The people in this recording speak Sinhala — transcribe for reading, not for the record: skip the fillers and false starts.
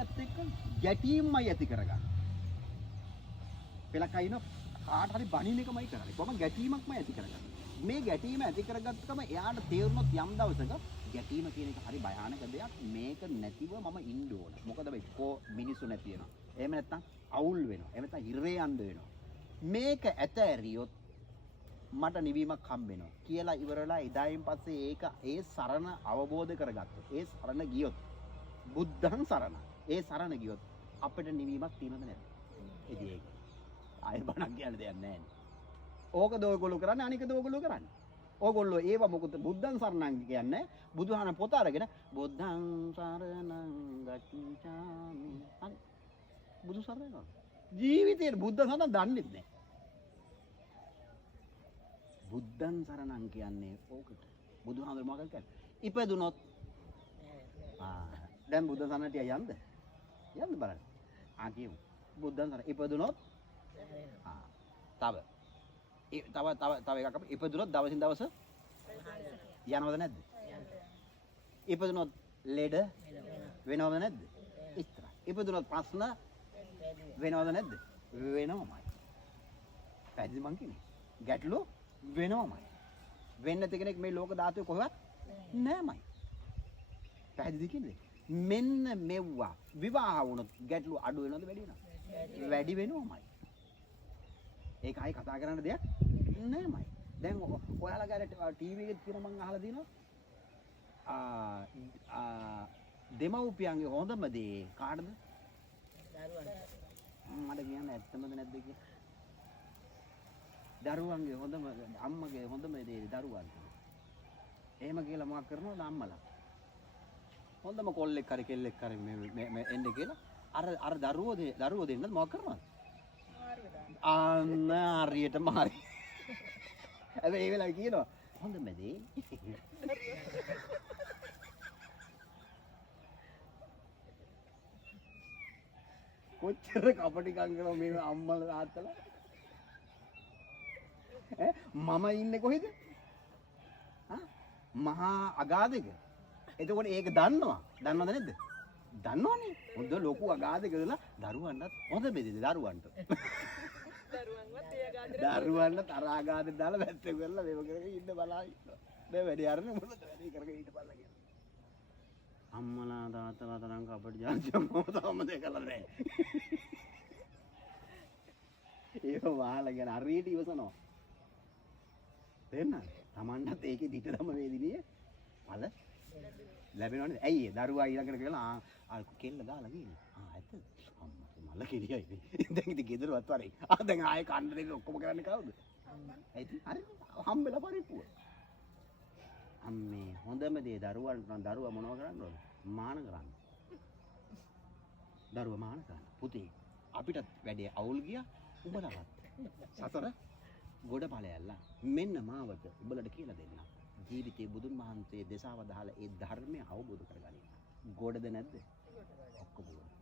මාර්ගයත් එක්ක ගැටීම්මයි ඇති කරගන්න. පෙළක් අයින කාට හරි බණින එකමයි කරන්නේ. කොහොම ගැටීමක්මයි ඇති කරගන්නේ. මේ ගැටීම ඇති කරගත්තකම එයාට තේරුනොත් යම් දවසක ගැටීම කියන එක හරි භයානක දෙයක්. මේක නැතිව මම ඉන්න ඕන. මොකද එක්කෝ මිනිස්සු නැති වෙනවා. එහෙම නැත්නම් අවුල් වෙනවා. එහෙම නැත්නම් හිරේ යන්න වෙනවා. මේක ඇතෑරියොත් මට නිවීමක් හම්බ වෙනවා කියලා ඉවරලා එදායින් පස්සේ ඒක ඒ සරණ අවබෝධ කරගත්තොත් ඒ සරණ ගියොත් බුද්ධං සරණ ඒ සරණ ගියොත් අපිට නිවීමක් තියෙනවද නැද්ද? ඉතින් ඒක ආයෙ බණක් කියන්න දෙයක් නැහැ. ඕකද ඔයගොල්ලෝ කරන්නේ අනිකද ඔයගොල්ලෝ කරන්නේ? ඕගොල්ලෝ ඒව මොකද බුද්ධං සරණං කියන්නේ බුදුහාම පොත අරගෙන බුද්ධං සරණං ගච්ඡාමි. හරි. බුදු සරණ යනවා. ජීවිතේ බුද්ධ සරණ දන්නේ නැහැ. බුද්ධං සරණං කියන්නේ ඕකට. බුදුහාමර මොකක්ද කියන්නේ? ඉපදුනොත් දැන් බුද්ධ සරණට යන්න. යන්න බලන්න. කියමු. බුද්ධං සරණ ඉපදුනොත් තව එකක් අපි ඉපදුනොත් දවසින් දවස යනවද නැද්ද? ඉපදුනොත් ලෙඩ වෙනවද නැද්ද? ඉතර. ඉපදුනොත් ප්‍රශ්න වෙනවද නැද්ද? වෙනවමයි. පැහැදිලි මං කියන්නේ. ගැටලු වෙනවමයි. වෙන්න නැති කෙනෙක් මේ ලෝක ධාතුවේ කොහෙවත් නෑමයි. පැහැදිලි කියන්නේ. මෙන්න මෙව්වා විවාහ වුණොත් ගැටලු අඩු වෙනවද වැඩි වෙනවද? වැඩි වෙනවමයි. ඒක ආයි කතා කරන්න දෙයක් නෑමයි. දැන් ඔයාලා ගාන ටීවී එකේ තියෙන මං අහලා දිනවා දෙමව්පියන්ගේ හොඳම දේ කාටද? දරුවන්ට. මට කියන්න ඇත්තමද නැද්ද කියලා. දරුවන්ගේ හොඳම අම්මගේ හොඳම දේ දරුවන්ට. එහෙම කියලා මොකක් කරනවද අම්මලා? හොඳම කොල්ලෙක් හරි කෙල්ලෙක් හරි මේ එන්නේ කියලා අර දරුවෝ දෙන්නත් මොකක් කරනවද? අන්න හරියටම හරි. හැබැයි ඒ වෙලාවේ කියනවා හොඳම දේ. කොච්චර කපටිකම් කරනව මේ අම්මලා තාත්තලා. මම ඉන්නේ කොහෙද? මහා අගාධයක. එතකොට ඒක දන්නවා. දන්නවද නැද්ද? දන්නවනේ. හොඳ ලොකු අගාධයක ඉඳලා දරුවන්ටත් හොඳ බෙදෙද දරුවන්ට. දරුවන්ට තරහාගාදේ දාලා වැත්තේ කරලා මේව කරගෙන ඉන්න බලා ඉන්නවා. දැන් වැඩි අරනේ මොනද වැඩි කරගෙන ඉන්න බලා කියලා. අම්මලා තාත්තලා තරම් අපිට ජාතියක් මොකද සම්මතය කළා නැහැ. ඒක වහලා ගැන හරියට ඉවසනවා. තේරෙනවද? Tamanටත් ඒකේ දිටදම වේදිනිය පළ ලැබෙනවනේ. ඇයි ඒ දරුවා ඊළඟට කියලා කෙල්ල දාලා ගියේ. ඇත්ත. අම්මා මල කෙලියයි. දැන් ඉතින් ගෙදරවත් වරේ. දැන් ආයේ කන්න දෙන්න ඔක්කොම කරන්නේ කවුද? ඇයි හරි හම්බෙලා පරිප්පුව. අම්මේ හොඳම දේ දරුවන්ට නම් දරුවා මොනව කරන්න ඕනද? මාන කරන්න. දරුවා මාන කරන්න. පුතේ අපිටත් වැඩේ අවුල් ගියා උඹලවත්. සතර ගොඩ ඵලයල්ලා මෙන්න මාවත උඹලට කියලා දෙන්න. ජීවිතේ බුදුන් වහන්සේ දේශාව දහලා ඒ ධර්මය අවබෝධ කරගන්න. ගොඩද නැද්ද? ඔක්කොම ගොඩ.